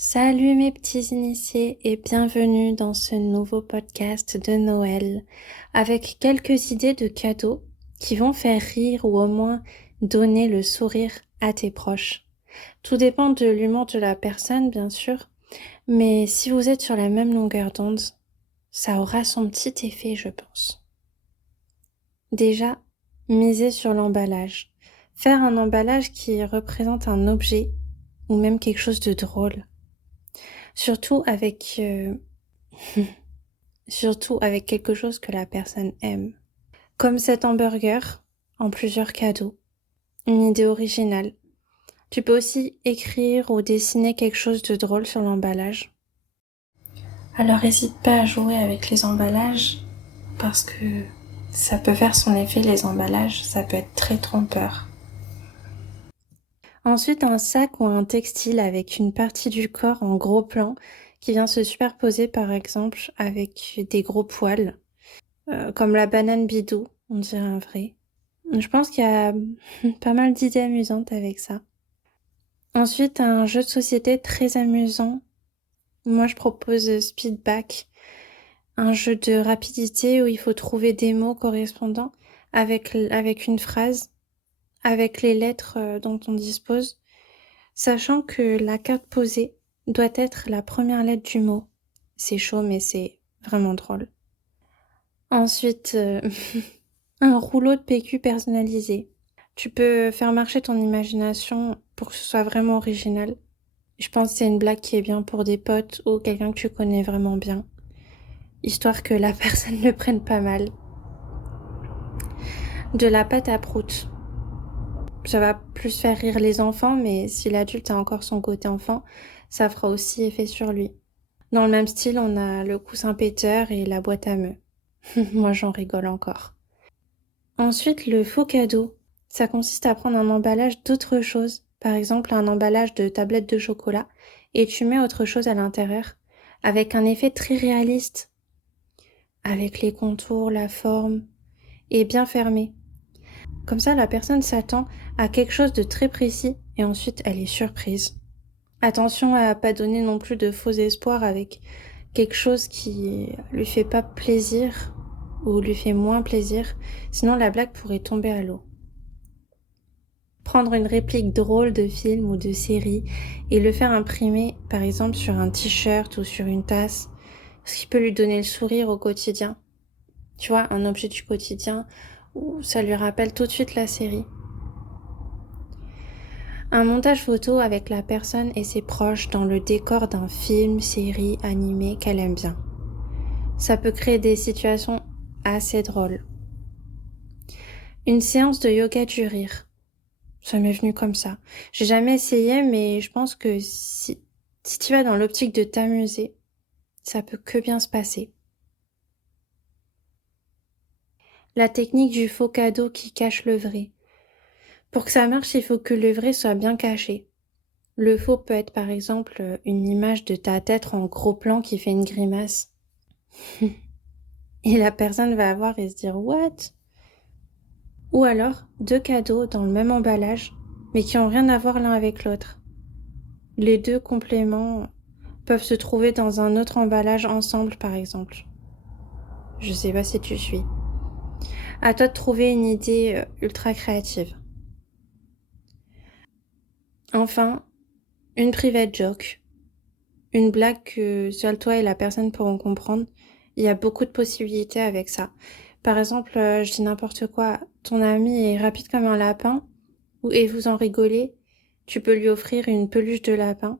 Salut mes petits initiés et bienvenue dans ce nouveau podcast de Noël avec quelques idées de cadeaux qui vont faire rire ou au moins donner le sourire à tes proches. Tout dépend de l'humour de la personne bien sûr, mais si vous êtes sur la même longueur d'onde, ça aura son petit effet je pense. Déjà, misez sur l'emballage. Faire un emballage qui représente un objet ou même quelque chose de drôle. Surtout avec quelque chose que la personne aime. Comme cet hamburger en plusieurs cadeaux. Une idée originale. Tu peux aussi écrire ou dessiner quelque chose de drôle sur l'emballage. Alors n'hésite pas à jouer avec les emballages parce que ça peut faire son effet, les emballages, ça peut être très trompeur. Ensuite, un sac ou un textile avec une partie du corps en gros plan qui vient se superposer par exemple avec des gros poils, comme la banane bidou, on dirait un vrai. Je pense qu'il y a pas mal d'idées amusantes avec ça. Ensuite, un jeu de société très amusant. Moi, je propose Speedback, un jeu de rapidité où il faut trouver des mots correspondants avec une phrase, avec les lettres dont on dispose, sachant que la carte posée doit être la première lettre du mot. C'est chaud, mais c'est vraiment drôle. Ensuite, un rouleau de PQ personnalisé. Tu peux faire marcher ton imagination pour que ce soit vraiment original. Je pense que c'est une blague qui est bien pour des potes ou quelqu'un que tu connais vraiment bien, histoire que la personne le prenne pas mal. De la pâte à prout. Ça va plus faire rire les enfants, mais si l'adulte a encore son côté enfant, ça fera aussi effet sur lui. Dans le même style, on a le coussin péteur et la boîte à meux. Moi, j'en rigole encore. Ensuite, le faux cadeau. Ça consiste à prendre un emballage d'autre chose, par exemple un emballage de tablettes de chocolat, et tu mets autre chose à l'intérieur, avec un effet très réaliste, avec les contours, la forme, et bien fermé. Comme ça, la personne s'attend à quelque chose de très précis, et ensuite elle est surprise. Attention à pas donner non plus de faux espoirs avec quelque chose qui lui fait pas plaisir, ou lui fait moins plaisir, sinon la blague pourrait tomber à l'eau. Prendre une réplique drôle de film ou de série et le faire imprimer par exemple sur un t-shirt ou sur une tasse, ce qui peut lui donner le sourire au quotidien. Tu vois, un objet du quotidien où ça lui rappelle tout de suite la série. Un montage photo avec la personne et ses proches dans le décor d'un film, série, animé qu'elle aime bien. Ça peut créer des situations assez drôles. Une séance de yoga du rire. Ça m'est venu comme ça. J'ai jamais essayé, mais je pense que si tu vas dans l'optique de t'amuser, ça peut que bien se passer. La technique du faux cadeau qui cache le vrai. Pour que ça marche, il faut que le vrai soit bien caché. Le faux peut être par exemple une image de ta tête en gros plan qui fait une grimace. Et la personne va avoir et se dire What? Ou alors deux cadeaux dans le même emballage, mais qui ont rien à voir l'un avec l'autre. Les deux compléments peuvent se trouver dans un autre emballage ensemble, par exemple. Je sais pas si tu suis. À toi de trouver une idée ultra créative. Enfin, une private joke. Une blague que seul toi et la personne pourront comprendre. Il y a beaucoup de possibilités avec ça. Par exemple, je dis n'importe quoi, ton ami est rapide comme un lapin, et vous en rigolez, tu peux lui offrir une peluche de lapin.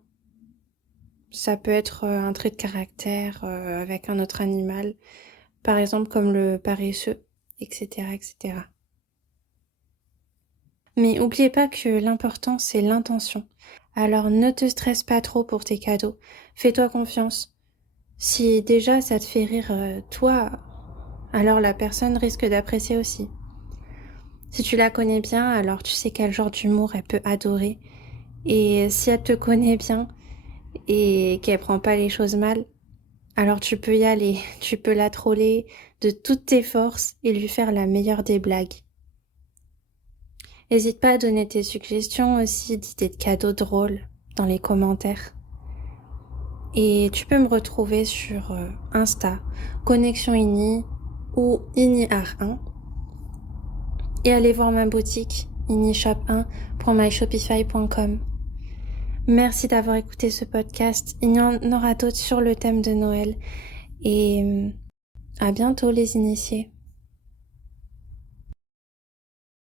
Ça peut être un trait de caractère avec un autre animal, par exemple comme le paresseux, etc., etc. Mais oubliez pas que l'important c'est l'intention. Alors ne te stresse pas trop pour tes cadeaux. Fais-toi confiance. Si déjà ça te fait rire toi, alors la personne risque d'apprécier aussi. Si tu la connais bien, alors tu sais quel genre d'humour elle peut adorer. Et si elle te connaît bien et qu'elle prend pas les choses mal, alors tu peux y aller. Tu peux la troller de toutes tes forces et lui faire la meilleure des blagues. N'hésite pas à donner tes suggestions aussi d'idées de cadeaux drôles dans les commentaires. Et tu peux me retrouver sur Insta, Connexion Ini ou IniArt1. Et aller voir ma boutique inishop1.myshopify.com. Merci d'avoir écouté ce podcast. Il y en aura d'autres sur le thème de Noël. Et à bientôt les initiés.